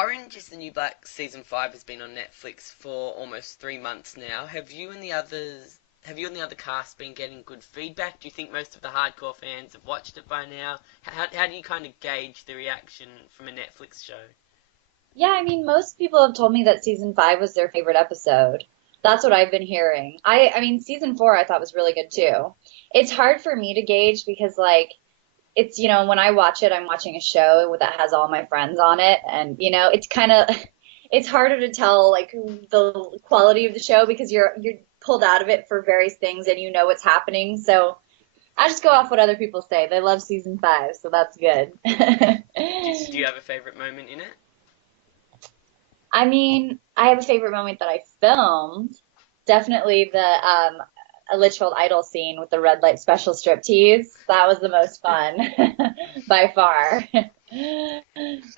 Orange is the New Black season 5 has been on Netflix for almost 3 months now. Have you and the other cast been getting good feedback? Do you think most of the hardcore fans have watched it by now? How do you kind of gauge the reaction from a Netflix show? Yeah, I mean, most people have told me that season five was their favorite episode. That's what I've been hearing. I mean, season four I thought was really good too. It's hard for me to gauge because, like, when I watch it, I'm watching a show that has all my friends on it, and, it's kind of, it's harder to tell, like, the quality of the show because you're pulled out of it for various things and you know what's happening. So I just go off what other people say. They love season five, so that's good. Do you have a favorite moment in it? I mean, I have a favorite moment that I filmed. Definitely the a Litchfield Idol scene with the red light special striptease. That was the most fun by far.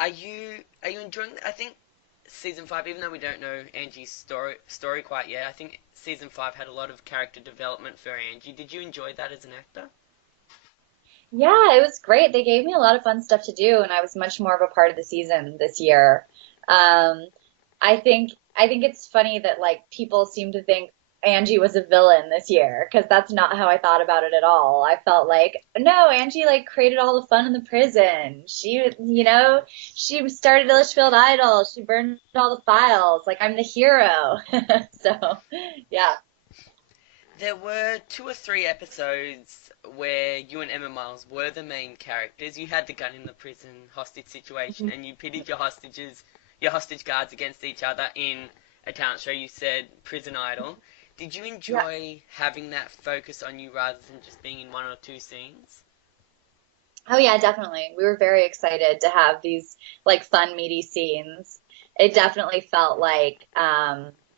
Are you enjoying? I think season 5, even though we don't know Angie's story quite yet, I think season 5 had a lot of character development for Angie. Did you enjoy that as an actor? Yeah, it was great. They gave me a lot of fun stuff to do, and I was much more of a part of the season this year. Um, I think it's funny that like people seem to think Angie was a villain this year because that's not how I thought about it at all. I felt like no, Angie like created all the fun in the prison. She started Litchfield Idol. She burned all the files. Like I'm the hero. So, yeah. There were 2 or 3 episodes where you and Emma Miles were the main characters. You had the gun in the prison hostage situation, and you pitted your hostage guards against each other in a talent show. You said Prison Idol. Did you Yeah. enjoy having that focus on you rather than just being in 1 or 2 scenes? Oh yeah, definitely. We were very excited to have these like fun, meaty scenes. It definitely felt like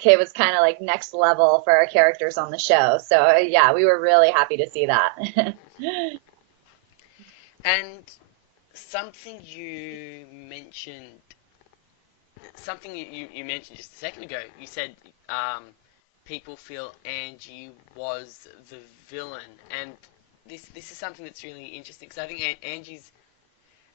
it was kind of like next level for our characters on the show. So yeah, we were really happy to see that. And something you mentioned you mentioned just a second ago. You said people feel Angie was the villain, and this is something that's really interesting because I think Angie's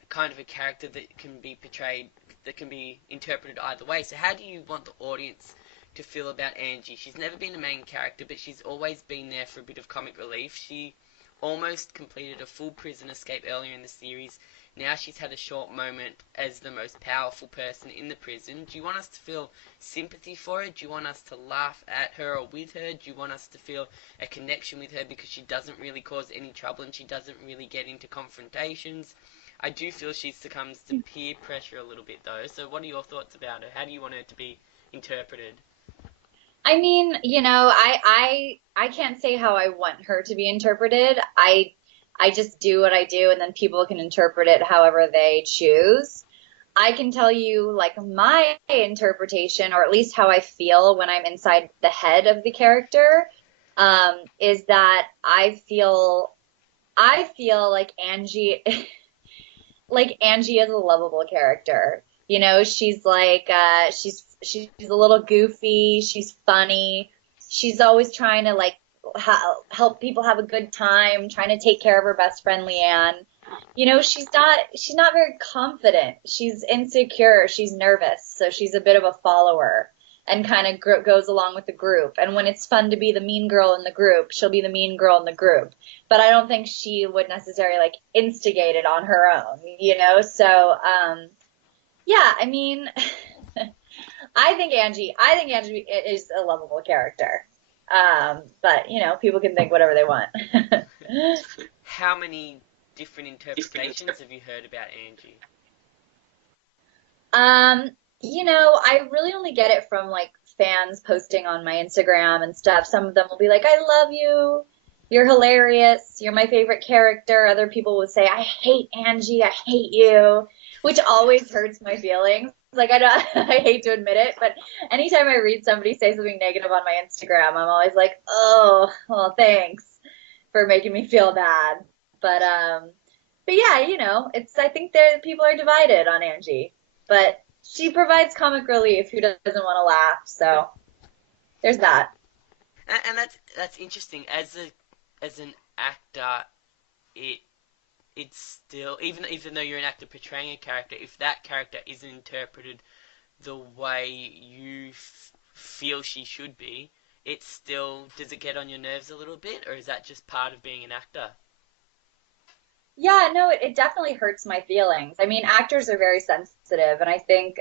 kind of a character that can be portrayed, that can be interpreted either way. So how do you want the audience to feel about Angie? She's never been a main character, but she's always been there for a bit of comic relief. She almost completed a full prison escape earlier in the series. Now she's had a short moment as the most powerful person in the prison. Do you want us to feel sympathy for her? Do you want us to laugh at her or with her? Do you want us to feel a connection with her because she doesn't really cause any trouble and she doesn't really get into confrontations? I do feel she succumbs to peer pressure a little bit though. So what are your thoughts about her? How do you want her to be interpreted? I mean, I can't say how I want her to be interpreted. I just do what I do and then people can interpret it however they choose. I can tell you like my interpretation or at least how I feel when I'm inside the head of the character is that I feel like Angie is a lovable character. She's like she's a little goofy, she's funny. She's always trying to like help people have a good time, trying to take care of her best friend Leanne. She's not very confident. She's insecure, she's nervous, so she's a bit of a follower and kind of goes along with the group. And when it's fun to be the mean girl in the group, she'll be the mean girl in the group. But I don't think she would necessarily like instigate it on her own. So, yeah, I mean, I think Angie is a lovable character. But people can think whatever they want. How many different interpretations have you heard about Angie? Um, I really only get it from like fans posting on my Instagram and stuff. Some of them will be like, I love you. You're hilarious. You're my favorite character. Other people would say, I hate Angie. I hate you, which always hurts my feelings. Like I don't, I hate to admit it, but anytime I read somebody say something negative on my Instagram, I'm always like, oh, well, thanks for making me feel bad. But um, but yeah, I think people are divided on Angie, but she provides comic relief. Who doesn't want to laugh? So there's that. And that's interesting. As an actor, it it's still, even though you're an actor portraying a character, if that character isn't interpreted the way you feel she should be, it's still, does it get on your nerves a little bit, or is that just part of being an actor? Yeah, no, it definitely hurts my feelings. I mean, actors are very sensitive, and I think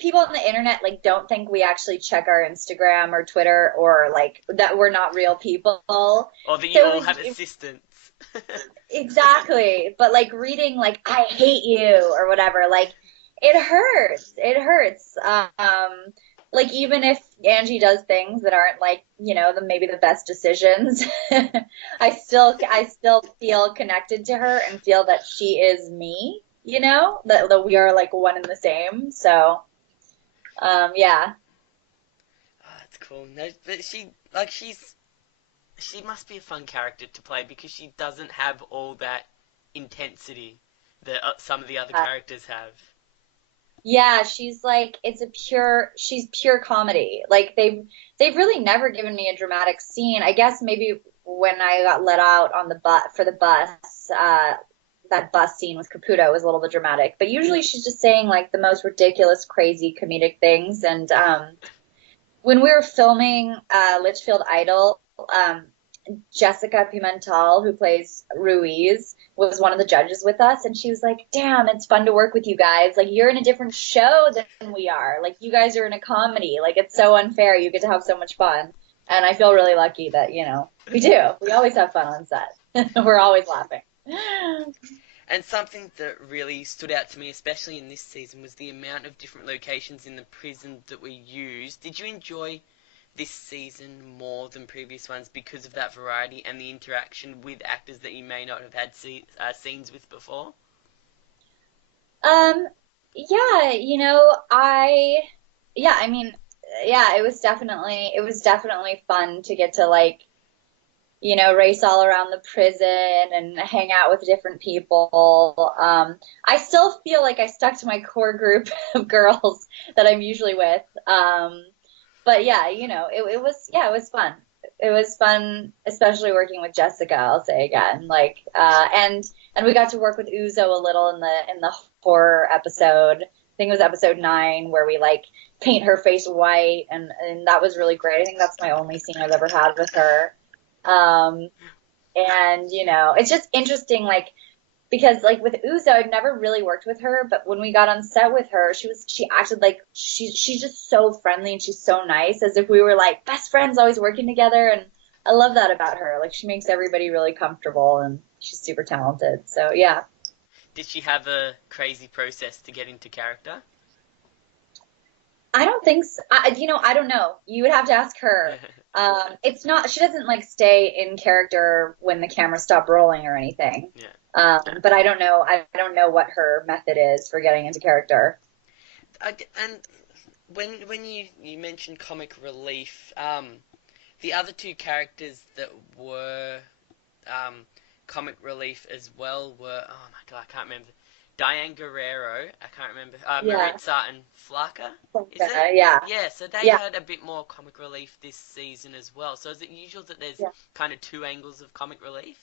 people on the internet like don't think we actually check our Instagram or Twitter or like that we're not real people. Or that you So all have assistants? exactly. But like reading like I hate you or whatever, like it hurts. It hurts. Like even if Angie does things that aren't like, maybe the best decisions, I still feel connected to her and feel that she is me, that we are like one and the same. So, yeah. Oh, that's cool. No, but she must be a fun character to play because she doesn't have all that intensity that some of the other characters have. Yeah, she's like she's pure comedy. Like they've really never given me a dramatic scene. I guess maybe when I got let out on the bus for the bus, that bus scene with Caputo was a little bit dramatic. But usually she's just saying like the most ridiculous, crazy comedic things. And when we were filming Litchfield Idol, Jessica Pimentel, who plays Ruiz, was one of the judges with us, and she was like, "Damn, it's fun to work with you guys. Like, you're in a different show than we are. Like, you guys are in a comedy. Like, it's so unfair. You get to have so much fun." And I feel really lucky that, we do. We always have fun on set. We're always laughing. And something that really stood out to me, especially in this season, was the amount of different locations in the prison that we used. Did you enjoy this season more than previous ones because of that variety and the interaction with actors that you may not have had scenes with before? Um, yeah, I mean, yeah, it was definitely fun to get to like race all around the prison and hang out with different people. I still feel like I stuck to my core group of girls that I'm usually with. But yeah, it was fun. It was fun, especially working with Jessica, I'll say again. Like, and we got to work with Uzo a little in the horror episode. I think it was episode 9 where we like paint her face white, and that was really great. I think that's my only scene I've ever had with her. Um, and it's just interesting, like because like with Uzo, I'd never really worked with her, but when we got on set with her, she acted like she's just so friendly and she's so nice, as if we were like best friends, always working together. And I love that about her. Like she makes everybody really comfortable, and she's super talented. So yeah. Did she have a crazy process to get into character? I don't think so. I don't know. You would have to ask her. It's not, she doesn't like stay in character when the camera stopped rolling or anything. Yeah. But I don't know. I don't know what her method is for getting into character. And when you mentioned comic relief, the other two characters that were um, comic relief as well were, oh my god, I can't remember. Diane Guerrero, I can't remember. Yeah. Maritza and Flaka, is it? Okay, yeah. Yeah, so they Yeah. had a bit more comic relief this season as well. So is it usual that there's Yeah. kind of two angles of comic relief?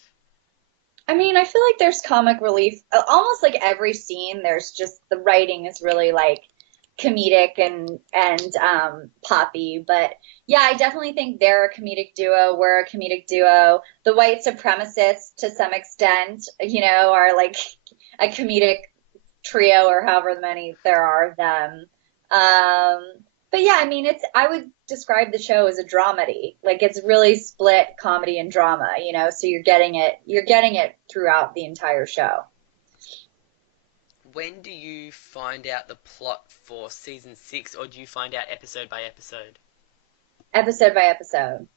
I mean, I feel like there's comic relief. Almost like every scene, there's just the writing is really like comedic and poppy. But yeah, I definitely think they're a comedic duo. We're a comedic duo. The white supremacists, to some extent, are like a comedic trio, or however many there are of them. But yeah, I mean, I would describe the show as a dramedy. Like it's really split comedy and drama, so you're getting it throughout the entire show. When do you find out the plot for season 6, or do you find out episode by episode? Episode by episode.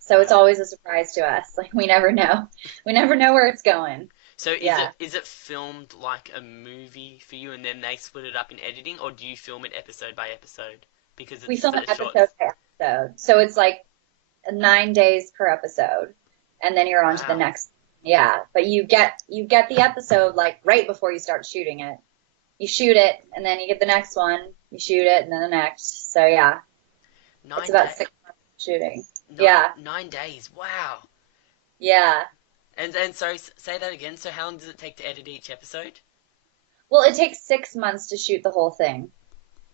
So it's always a surprise to us. Like we never know. We never know where it's going. So Yeah. is it filmed like a movie for you and then they split it up in editing, or do you film it episode by episode? Because We it's film it short. episode by episode. So it's like 9 days per episode, and then you're on to the Wow. next. Yeah, but you get the episode like right before you start shooting it. You shoot it, and then you get the next one. You shoot it, and then the next. So yeah, it's Nine about days. 6 months of shooting. Nine, Yeah, 9 days. Wow. yeah. And sorry, say that again. So how long does it take to edit each episode? Well, it takes 6 months to shoot the whole thing.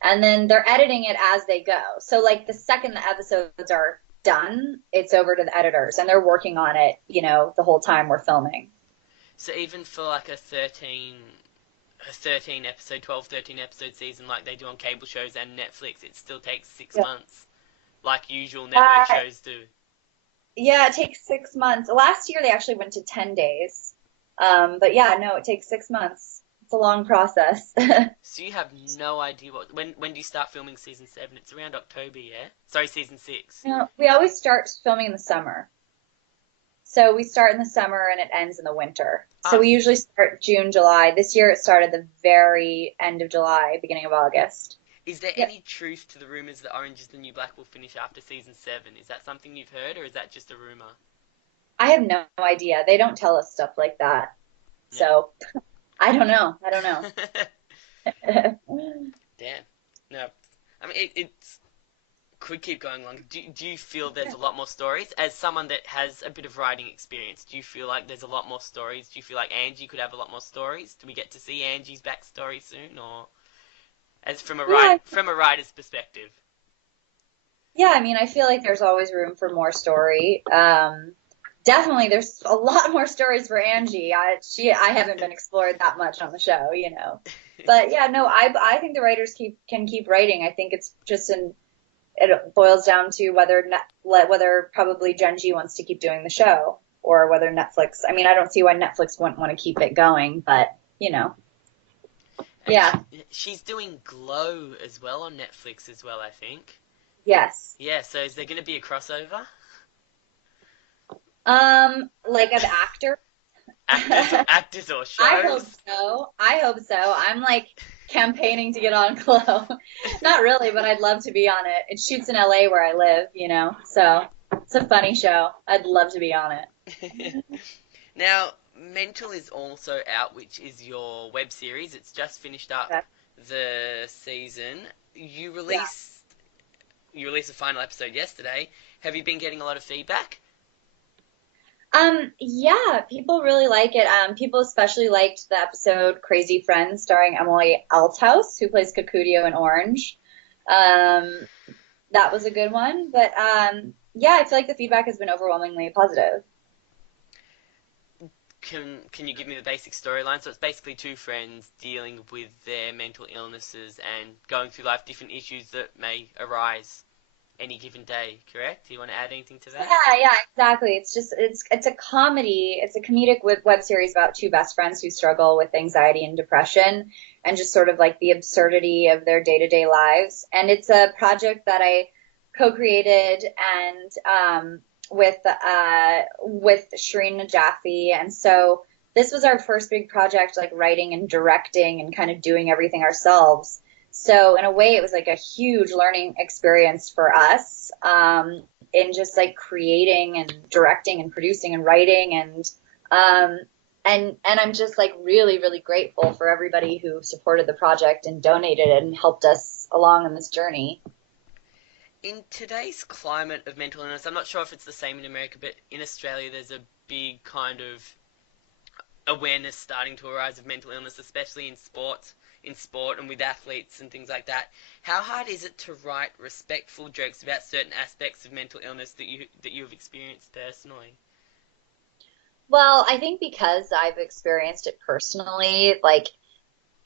And then they're editing it as they go. So like the second the episodes are done, it's over to the editors and they're working on it, the whole time we're filming. So even for like a 13 episode, 12, 13 episode season like they do on cable shows and Netflix, it still takes six Yeah. months, like usual network Uh, shows do. yeah, it takes 6 months. Last year they actually went to 10 days. But yeah, no, it takes 6 months. It's a long process. So you have no idea when do you start filming season 7? It's around October, yeah? Sorry, season 6. We always start filming in the summer. So we start in the summer and it ends in the winter. So Ah, we usually start June, July. This year it started the very end of July, beginning of August. is there Yep. any truth to the rumors that Orange is the New Black will finish after season 7? Is that something you've heard, or is that just a rumor? I have no idea. They don't tell us stuff like that. Yeah. So I don't know. I don't know. Damn. No. I mean, it could keep going long. Do you feel there's a lot more stories? As someone that has a bit of writing experience, do you feel like there's a lot more stories? Do you feel like Angie could have a lot more stories? Do we get to see Angie's backstory soon, or as Yeah, from a writer's perspective? yeah. I mean, I feel like there's always room for more story. Definitely, there's a lot more stories for Angie. I haven't been explored that much on the show. But yeah, no, I think the writers can keep writing. I think it's just it boils down to whether probably Genji wants to keep doing the show or whether Netflix. I mean, I don't see why Netflix wouldn't want to keep it going, but And yeah, she's doing Glow as well on Netflix as well, I think. yes. Yeah, so is there going to be a crossover? Like of actor. Actors or I hope shows? so. I hope so. I'm like campaigning to get on Glow. Not really, but I'd love to be on it. It shoots in LA where I live. So it's a funny show. I'd love to be on it. Now, Mental is also out, which is your web series. It's just finished up Okay. the season. You Yeah. released you released the final episode yesterday. Have you been getting a lot of feedback? Yeah, people really like it. People especially liked the episode Crazy Friends starring Emily Althouse, who plays Kakudio in Orange. Um, that was a good one. But yeah, I feel like the feedback has been overwhelmingly positive. Can you give me the basic storyline? So it's basically two friends dealing with their mental illnesses and going through life different issues that may arise any given day, correct? Do you want to add anything to that? Yeah, yeah, exactly. It's a comedy. It's a comedic web series about two best friends who struggle with anxiety and depression and just sort of like the absurdity of their day-to-day lives. And it's a project that I co-created and with Shireen Najafi. And so this was our first big project, like writing and directing and kind of doing everything ourselves. So in a way, it was like a huge learning experience for us in just like creating and directing and producing and writing um, and I'm just like really, really grateful for everybody who supported the project and donated and helped us along in this journey. In today's climate of mental illness, I'm not sure if it's the same in America, but in Australia there's a big kind of awareness starting to arise of mental illness, especially in sport and with athletes and things like that. How hard is it to write respectful jokes about certain aspects of mental illness that you have experienced personally? Well, I think because I've experienced it personally, like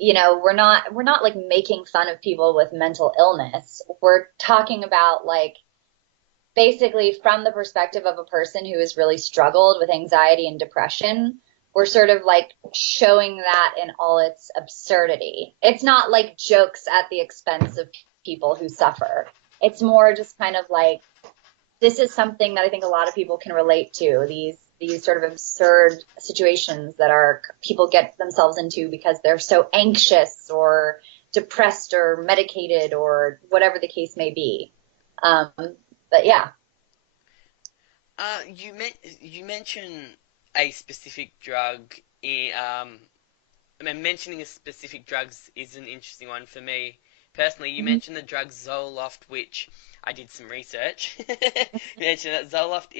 we're not like making fun of people with mental illness. We're talking about like basically from the perspective of a person who has really struggled with anxiety and depression. We're sort of like showing that in all its absurdity. It's not like jokes at the expense of people who suffer. It's more just kind of like this is something that I think a lot of people can relate to. These sort of absurd situations that are people get themselves into because they're so anxious or depressed or medicated or whatever the case may be. But yeah, You mention a specific drug. I mean, mentioning a specific drugs is an interesting one for me personally. You hmm mentioned the drug Zoloft, which I did some research. You mentioned that Zoloft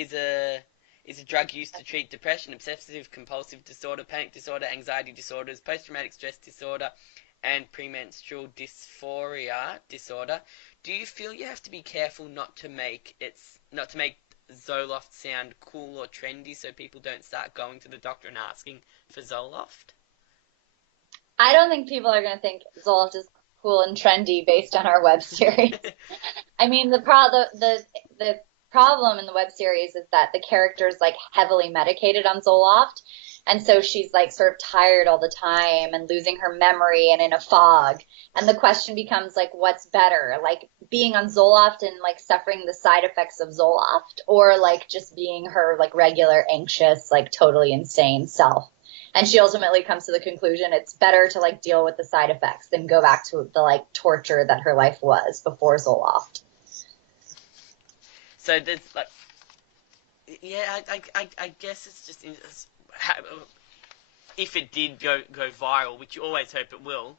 is a drug used to treat depression, obsessive compulsive disorder, panic disorder, anxiety disorders, post-traumatic stress disorder, and premenstrual dysphoria disorder. Do you feel you have to be careful not to make Zoloft sound cool or trendy so people don't start going to the doctor and asking for Zoloft? I don't think people are going to think Zoloft is cool and trendy based on our web series. I mean, the problem in the web series is that the character is like heavily medicated on Zoloft, and so she's like sort of tired all the time and losing her memory and in a fog. And the question becomes like, what's better, like being on Zoloft and like suffering the side effects of Zoloft, or like just being her like regular anxious, like totally insane self? And she ultimately comes to the conclusion it's better to like deal with the side effects than go back to the like torture that her life was before Zoloft. So there's like, yeah, I guess it's just if it did go viral, which you always hope it will,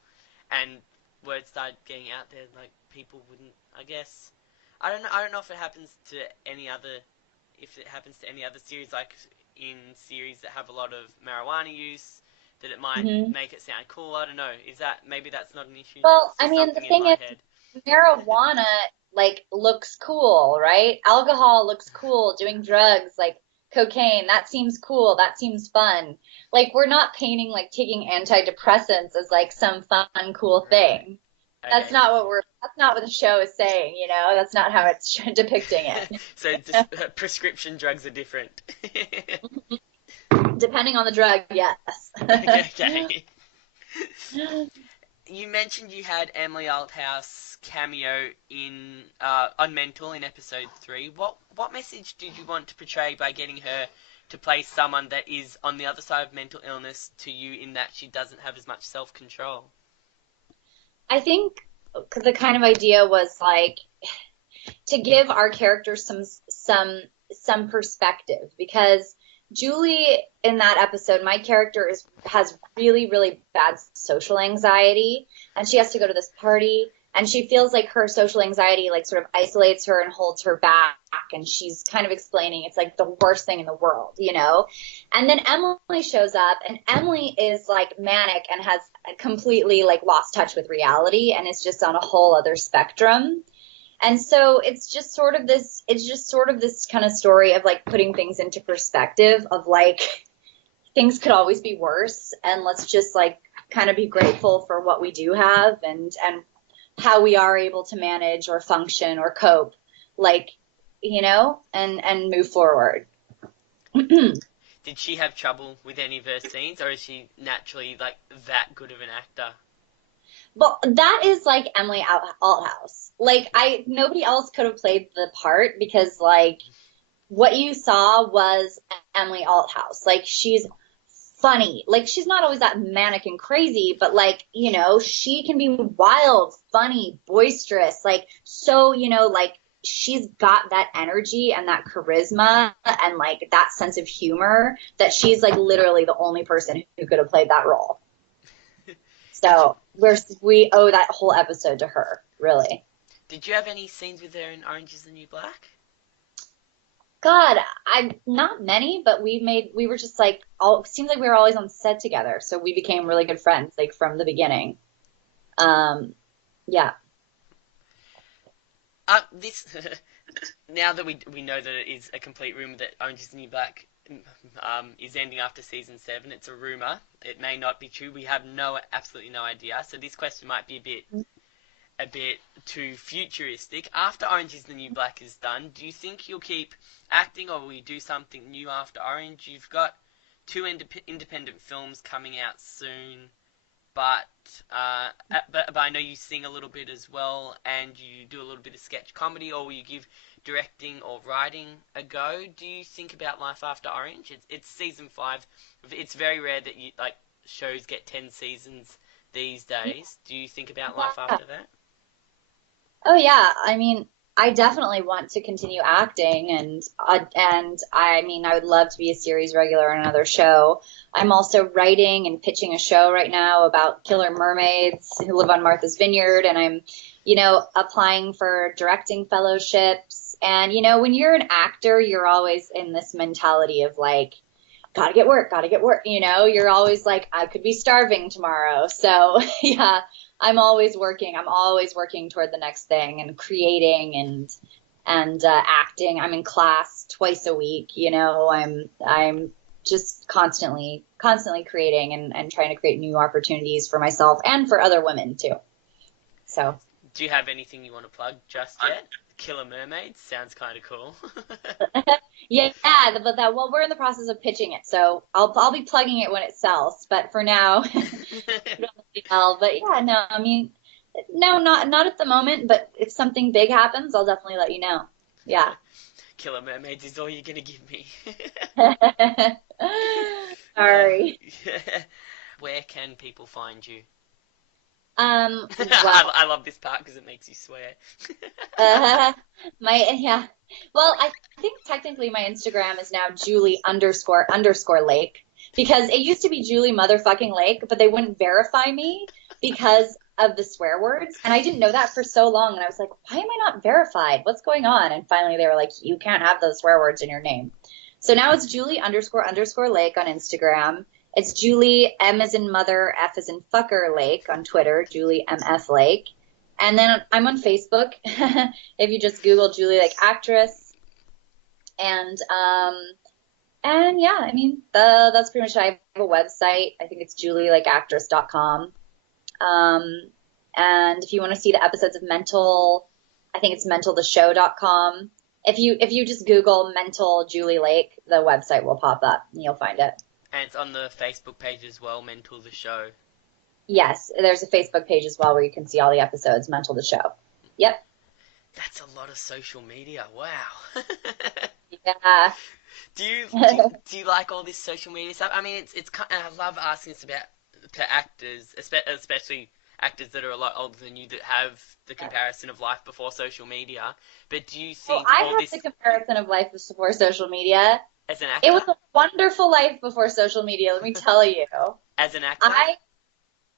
and word started getting out there, like people wouldn't. I guess I don't know if it happens to any other series, like in series that have a lot of marijuana use, that it might Mm-hmm. make it sound cool. I don't know. Is that maybe that's not an issue? Well, That's I just mean, the something in thing my is, head. marijuana like looks cool, right? Alcohol looks cool. Doing drugs like cocaine, that seems cool. That seems fun. Like we're not painting like taking antidepressants as like some fun, cool Right. thing. Okay. That's not what the show is saying, you know? That's not how it's depicting it. So just prescription drugs are different. Depending on the drug, yes. Okay. You mentioned you had Emily Althouse cameo in on Mental in episode 3. What message did you want to portray by getting her to play someone that is on the other side of mental illness to you, in that she doesn't have as much self-control? I think the kind of idea was like to give our characters some perspective, because Julie in that episode, my character has really really bad social anxiety, and she has to go to this party, and she feels like her social anxiety like sort of isolates her and holds her back, and she's kind of explaining it's like the worst thing in the world, you know. And then Emily shows up, and Emily is like manic and has completely like lost touch with reality and is just on a whole other spectrum. And so it's just sort of this kind of story of like putting things into perspective of like things could always be worse, and let's just like kind of be grateful for what we do have, and how we are able to manage or function or cope, like, you know, and move forward. Did she have trouble with any of her scenes, or is she naturally like that good of an actor? Well, that is like Emily Althouse. Like nobody else could have played the part, because like what you saw was Emily Althouse. Like she's funny. Like she's not always that manic and crazy, but like, you know, she can be wild, funny, boisterous. Like so, you know, like she's got that energy and that charisma and like that sense of humor that she's like literally the only person who could have played that role. Did you, So we owe that whole episode to her, really. did you have any scenes with her in Orange is the New Black? God, I not many, but we were just like all, it seems like we were always on set together, so we became really good friends like from the beginning. Um, yeah. This now that we know that it is a complete rumor that Orange is the New Black is ending after season 7. It's a rumor. It may not be true. We have absolutely no idea. So this question might be a bit too futuristic. After Orange is the New Black is done, do you think you'll keep acting, or will you do something new after Orange? You've got two independent films coming out soon, but, but I know you sing a little bit as well, and you do a little bit of sketch comedy, or will you give directing or writing a go? Do you think about life after Orange? It's season 5. It's very rare that you like shows get 10 seasons these days. Do you think about life Yeah. after that? Oh yeah, I mean, I definitely want to continue acting, and I mean, I would love to be a series regular on another show. I'm also writing and pitching a show right now about killer mermaids who live on Martha's Vineyard, and I'm, you know, applying for directing fellowships, And when you're an actor, you're always in this mentality of like, gotta get work, gotta get work. You're always like, I could be starving tomorrow. So yeah, I'm always working toward the next thing and creating and acting. I'm in class twice a week. I'm just constantly creating and trying to create new opportunities for myself and for other women too. So Do you have anything you want to plug just yet? Killer Mermaids sounds kind of cool. yeah, but well, we're in the process of pitching it, so I'll be plugging it when it sells. But for now, but yeah, no, I mean, no, not at the moment. But if something big happens, I'll definitely let you know. Yeah. Killer Mermaids is all you're gonna give me. Uh, Sorry. where can people find you? Well, I love this part because it makes you swear. uh, yeah. Well, I think technically my Instagram is now Julie underscore Lake because it used to be Julie motherfucking Lake, but they wouldn't verify me because of the swear words. And I didn't know that for so long. And I was like, why am I not verified? What's going on? And finally they were like, you can't have those swear words in your name. So now it's Julie underscore Lake on Instagram. It's Julie M as in mother, F as in fucker Lake on Twitter, Julie MF Lake. And then I'm on Facebook. If you just Google Julie Lake actress. And yeah, I mean that's pretty much it. I have a website. I think it's julielikeactress.com. Um, and if you want to see the episodes of Mental, I think it's mentaltheshow.com. If you just Google Mental Julie Lake, the website will pop up and you'll find it. And it's on the Facebook page as well, Mental the Show. Yes, there's a Facebook page as well where you can see all the episodes, Mental the Show. Yep. That's a lot of social media. Wow. Yeah. Do you like all this social media stuff? I mean, it's I love asking this about to actors, especially actors that are a lot older than you that have the comparison of life before social media. But do you Well, think I all had this the comparison of life before social media. as an It actor? was a wonderful life before social media, let me tell you. As an actor? I,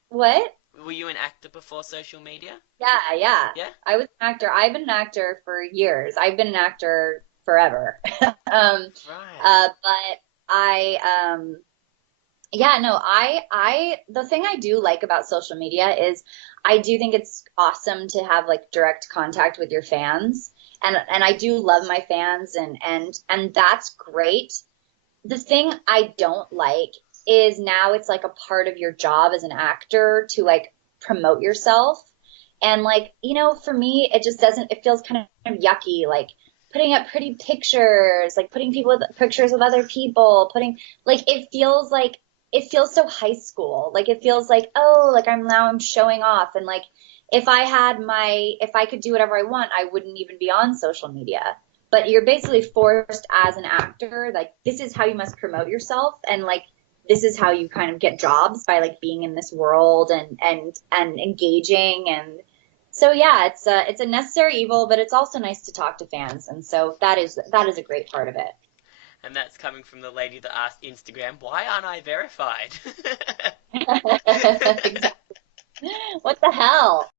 what? Were you an actor before social media? Yeah, yeah. Yeah? I was an actor. I've been an actor for years. I've been an actor forever. But yeah, no, the thing I do like about social media is I do think it's awesome to have like direct contact with your fans. And I do love my fans and that's great. The thing I don't like is now it's like a part of your job as an actor to like promote yourself. And like, for me, it just doesn't, it feels kind of yucky, like putting up pretty pictures, like putting people with pictures with other people, it feels so high school. Like it feels like, oh, like I'm showing off. And like, if I could do whatever I want, I wouldn't even be on social media. But you're basically forced as an actor, like this is how you must promote yourself, and like this is how you kind of get jobs by like being in this world and engaging. And so yeah, it's a necessary evil, but it's also nice to talk to fans, and so that is a great part of it. And that's coming from the lady that asked Instagram, why aren't I verified? Exactly. What the hell?